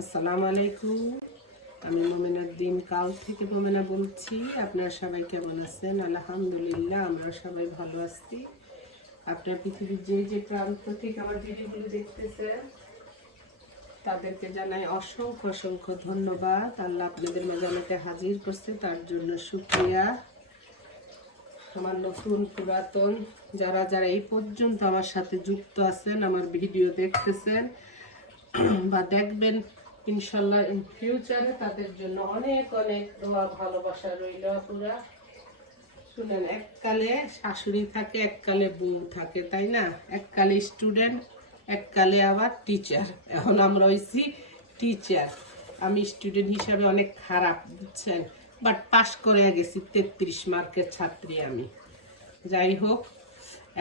আসসালামু আলাইকুম। আমি মোমেনার দিন কাল থেকে মোমেনা বলছি। আপনারা সবাই কেমন আছেন? আলহামদুলিল্লাহ, আমরা সবাই ভালো আছি। আপনার পৃথিবীর যে যে প্রান্ত থেকে আমার ভিডিওগুলো দেখতেছেন, তাদেরকে জানাই অসংখ্য অসংখ্য ধন্যবাদ। আল্লাহ আপনাদের মাঝে হাজির করছে, তার জন্য শুক্রিয়া। আমার নতুন পুরাতন, যারা যারা এই পর্যন্ত আমার সাথে যুক্ত আছেন, আমার ভিডিও দেখতেছেন, বা দেখবেন ইনশাল্লাহ ইন ফিউচারে তাদের জন্য অনেক অনেক দোয়া, ভালোবাসা রইল পুরা শুনেন, এককালে শাশুড়ি থাকে, এককালে বউ থাকে, তাই না? এককালে স্টুডেন্ট এককালে আবার টিচার এখন আমরা হয়েছি টিচার আমি স্টুডেন্ট হিসাবে অনেক খারাপ, বুঝছেন? বাট পাশ করে গেছি, তেত্রিশ মার্কের ছাত্রী আমি। যাই হোক,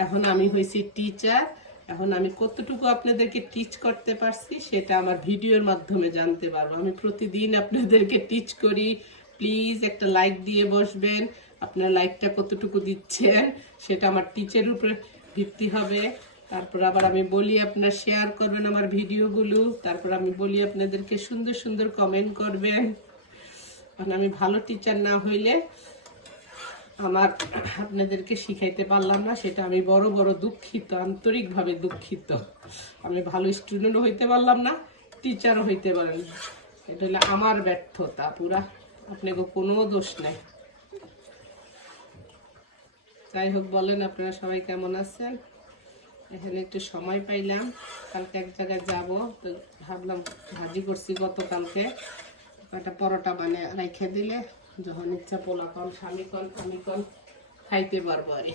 এখন আমি হয়েছি টিচার এখন আমি কতটুকু আপনাদেরকে টিচ করতে পারছি সেটা আমার ভিডিওর মাধ্যমে জানতে পারব। আমি প্রতিদিন আপনাদেরকে টিচ করি। প্লিজ একটা লাইক দিয়ে বসবেন। আপনার লাইকটা কতটুকু দিচ্ছেন সেটা আমার টিচের উপরে ভিত্তি হবে। তারপর আবার আমি বলি, আপনার শেয়ার করবেন আমার ভিডিওগুলো। তারপর আমি বলি, আপনাদেরকে সুন্দর সুন্দর কমেন্ট করবেন। কারণ আমি ভালো টিচার না হইলে আমার আপনাদেরকে শিখাইতে পারলাম না, সেটা আমি বড় বড় দুঃখিত, আন্তরিকভাবে দুঃখিত। আমি ভালো স্টুডেন্টও হইতে পারলাম না টিচারও হইতে পারেন। এটা হলো আমার ব্যর্থতা পুরা। আপনাকে কোনো দোষ নেই। যাই হোক, বলেন আপনারা সবাই কেমন আছেন? এখানে একটু সময় পাইলাম, কালকে এক জায়গায় যাব। তো ভাবলাম, ভাজি করছি গতকালকে। একটা পরোটা মানে রেখে দিলে যখন ইচ্ছা পোলা কন, স্বামী কন, আমি কন, খাইতে পারব আরে।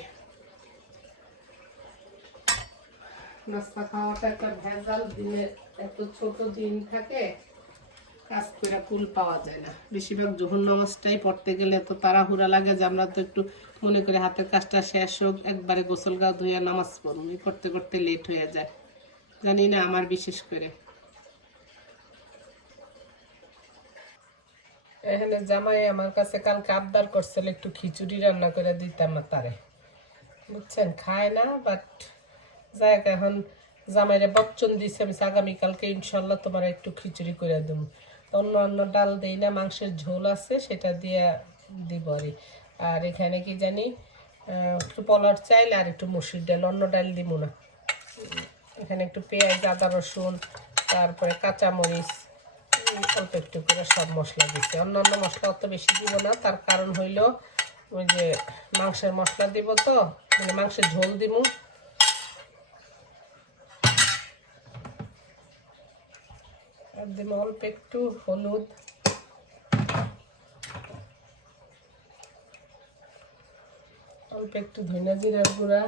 নাস্তা খাওয়াটা একটা ভেজাল, দিনে এত ছোট দিন থাকে, কাজ করে কুল পাওয়া যায় না। বেশিরভাগ জোহর নামাজটাই পড়তে গেলে তো তাড়াহুড়া লাগে যে আমরা তো একটু মনে করে হাতের কাজটা শেষ হোক, একবারে গোসল গা ধুইয়া নামাজ পড়ুন। করতে করতে লেট হয়ে যায়। জানি না আমার বিশেষ করে। এখানে জামাই আমার কাছে কালকে আবদার করছিল একটু খিচুড়ি রান্না করে দিতাম তারে। বুঝছেন? খায় না বাট যাই এখন জামাইরে বচ্চন দিছে, আমি আগামীকালকে ইনশাল্লাহ তোমার একটু খিচুড়ি করে দেবো। অন্য অন্য ডাল দেই না, মাংসের ঝোল আছে, সেটা দিয়ে দিব আর আর এখানে কি জানি একটু পলার চাইল আর একটু মুসুর ডাল, অন্য ডাল দিব না। এখানে একটু পেঁয়াজ, আদা রসুন, তারপরে কাঁচামরিচ অল্প একটু করে সব মশলা দিচ্ছি। অন্যান্য মশলা অত বেশি দিব না। তার কারণ হইল ওই যে মাংসের মশলা দিব তো মানে মাংসের ঝোল দিব আর দিব অল্প একটু হলুদ। অল্প একটু ধনিয়া জিরার গুঁড়া।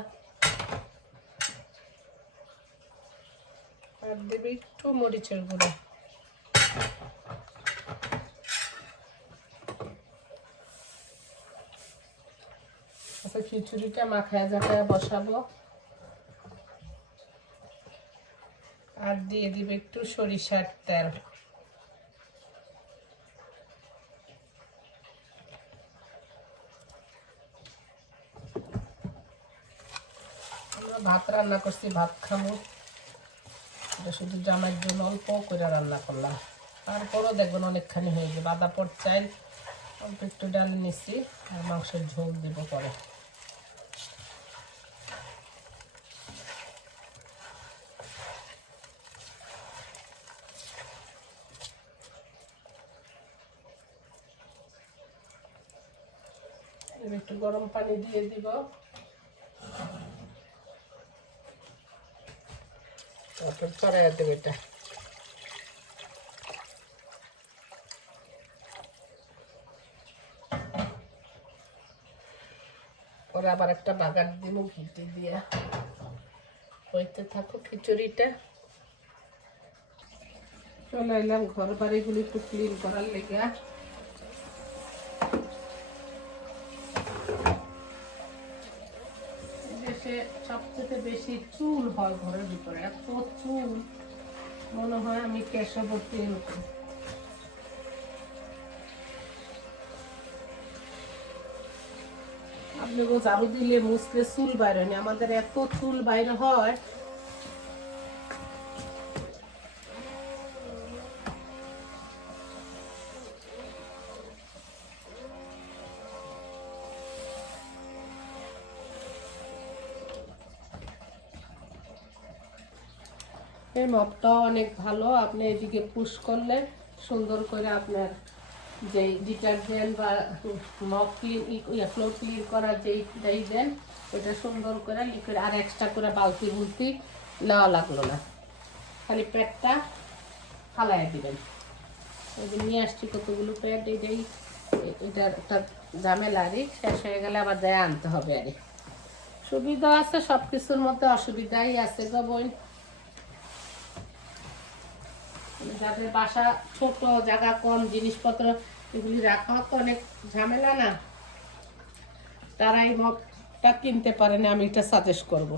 আর দেবে একটু মরিচের গুঁড়া। আচ্ছা খিচুড়িটা মাখায় জাখায় বসাবো। আর দিয়ে দিবে একটু সরিষার তেল। আমরা ভাত রান্না করছি, ভাত খাব। শুধু জামাইয়ের জন্য অল্প করে রান্না করলাম। তারপরও দেখবেন অনেকখানি হয়ে যাবে বাদা পর চাইল, অল্প একটু ডাল নিচ্ছি আর মাংসের ঝোল দিব পরে। একটু গরম পানি দিয়ে দিব। তারপর চড়াইয়া দেবো এটা। পরে আবার একটা বাগার দিব ঘুঁটি দিয়ে। হইতে থাকো খিচুড়িটা। চলে এলাম, ঘর বাড়িগুলি একটু ক্লিন করার লেগে। দেশে সবথেকে বেশি চুল হয় ঘরের ভিতরে, এত চুল। মনে হয় আমি কেশবর্তী এরকম আপনি বলছেন আমি দিলে মুসলে চুল বাইরে নি, আমাদের এত চুল বাইরে হয়। এর মপটাও অনেক ভালো, আপনি এদিকে পুশ করলে সুন্দর করে আপনার যে ডিটারজেন্ট বা মপ ক্লিন ফ্লোর ক্লিন করার যেই যেই দেন ওটা সুন্দর করে লিকুইড আর এক্সট্রা করে বালতি বুলতি নেওয়া লাগল না। খালি প্যাডটা ফালাই দিবেন। ওই যে নিয়ে আসছি কতগুলো প্যাড এটাই এটা একটা ঝামেলা আরে শেষ হয়ে গেলে আবার দেয় আনতে হবে আরে। সুবিধা আছে সব কিছুর মধ্যে অসুবিধাই আছে গো বোন। যাদের বাসা ছোট, জায়গা কম, জিনিসপত্র এগুলি রাখা তো অনেক ঝামেলা না। তারা এই মগটা কিনতে পারে না, আমি এটা সাজেস্ট করব।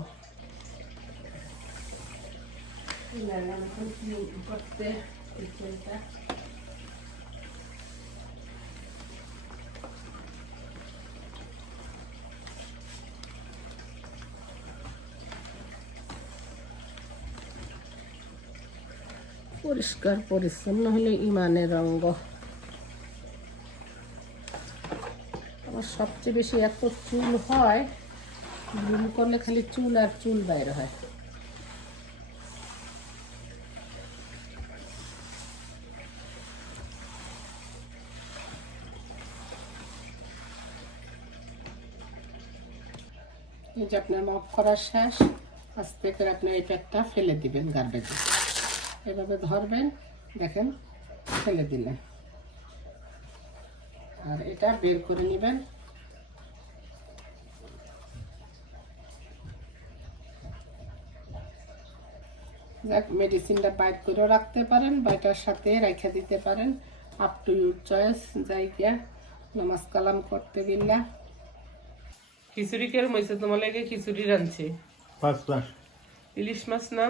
পরিষ্কার, পরিচ্ছন্ন হলে ইমানের অঙ্গ। আমার সবচেয়ে বেশি এত চুল হয় ব্লুম করলে খালি চুল আর চুল বাইরে হয়। এই যে আপনার মাপ করা শেষ আস্তে করে আপনি এই প্যাকটা ফেলে দিবেন গার্বেজে এভাবে ধরবেন, দেখেন, ফেলে দিলেন। আর এটা বের করে নেবেন। যাক মেডিসিনটা বাইর করেও রাখতে পারেন বা এটার সাথে রেখে দিতে পারেন। আপ টু ইউর চয়েস যাই গিয়া। নামাজ কালাম করতে গেলা। খিচুড়ি কেরম হয়েছে তোমার লাগে? খিচুড়ি রাঁধছে। ফার্স্ট ক্লাস ইলিশ মাছ না?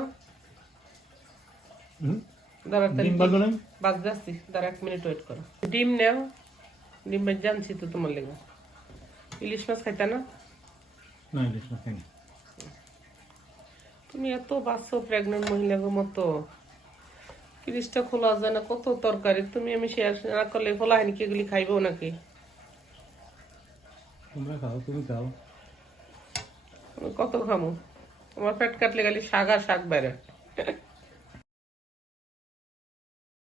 হুম? দাঁড়া যাচ্ছি দাঁড়া এক মিনিট ওয়েট করো। ডিম নেও। ডিম বাজ জানছি তো তোমার লেগে ইলিশ মাছ খাইতা না না ইলিশ মাছ খাইনি তুমি এত বাচ্চা প্রেগনেন্ট মহিলার মতো ফ্রিজটা খোলা যায় না কত তরকারি তুমি আমি শেয়ার না করলে খোলা হয়নি কি এগুলি খাইবো নাকি তোমরা খাও তুমি খাও কত খামো আমার পেট কাটলে গেলে শাক আর শাক বেড়ে